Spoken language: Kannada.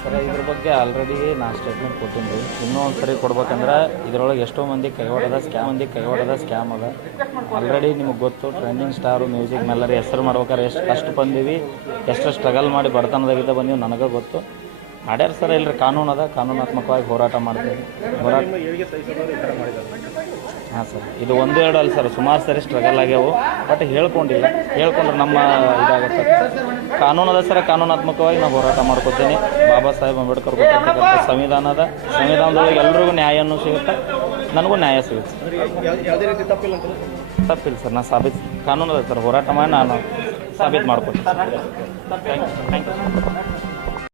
ಸರ್, ಇದ್ರ ಬಗ್ಗೆ ಆಲ್ರೆಡಿ ನಾ ಸ್ಟೇಟ್ಮೆಂಟ್ ಕೊಟ್ಟಿನಿ ಇನ್ನೂ ಒಂದು ಸರಿ ಕೊಡ್ಬೇಕಂದ್ರೆ ಇದ್ರೊಳಗೆ ಎಷ್ಟೋ ಮಂದಿ ಕೈವಾಡದ ಸ್ಕ್ಯಾಮ್ ಮಂದಿ ಕೈವಾಡದ ಸ್ಕ್ಯಾಮ್ ಅದ. ಆಲ್ರೆಡಿ ನಿಮಗೆ ಗೊತ್ತು ಟ್ರೆಂಡಿಂಗ್ ಸ್ಟಾರು ಮ್ಯೂಸಿಕ್ ಮೆಲ್ಲರಿ ಹೆಸರು ಮಾಡ್ಬೇಕಾದ್ರೆ ಎಷ್ಟು ಕಷ್ಟ ಬಂದೀವಿ, ಎಷ್ಟು ಸ್ಟ್ರಗಲ್ ಮಾಡಿ ಬಡತನದಾಗಿದ್ದ ಬಂದೀವಿ, ನನಗೆ ಗೊತ್ತು. ಮಾಡ್ಯಾರ ಸರ್ ಇಲ್ಲರಿ ಕಾನೂನು ಅದ ಕಾನೂನಾತ್ಮಕವಾಗಿ ಹೋರಾಟ ಮಾಡ್ತೀವಿ. ಹೋರಾಟ ಹಾಂ ಸರ್ ಇದು ಒಂದು ಎರಡು ಅಲ್ಲ ಸರ್ ಸುಮಾರು ಸರಿ ಸ್ಟ್ರಗಲ್ ಆಗ್ಯಾವು. ಬಟ್ ಹೇಳ್ಕೊಂಡಿಲ್ಲ ಹೇಳ್ಕೊಂಡ್ರೆ ನಮ್ಮ ಇದಾಗುತ್ತೆ. ಕಾನೂನು ಅದ ಸರ್ ಕಾನೂನಾತ್ಮಕವಾಗಿ ನಾವು ಹೋರಾಟ ಮಾಡ್ಕೋತೀನಿ. ಬಾಬಾ ಸಾಹೇಬ್ ಅಂಬೇಡ್ಕರ್ ಕೊಟ್ಟಿರ್ತಕ್ಕಂಥ ಸಂವಿಧಾನ ಅದ. ಸಂವಿಧಾನದೊಳಗೆ ಎಲ್ರಿಗೂ ನ್ಯಾಯನೂ ಸಿಗುತ್ತೆ ನನಗೂ ನ್ಯಾಯ ಸಿಗುತ್ತೆ ತಪ್ಪಿಲ್ಲ ಸರ್ ನಾನು ಸಾಬೀತು ಕಾನೂನು ಅದ ಸರ್ ಹೋರಾಟ ಮಾಡಿ ನಾನು ಸಾಬೀತು ಮಾಡ್ಕೊತೀನಿ. Thank you thank you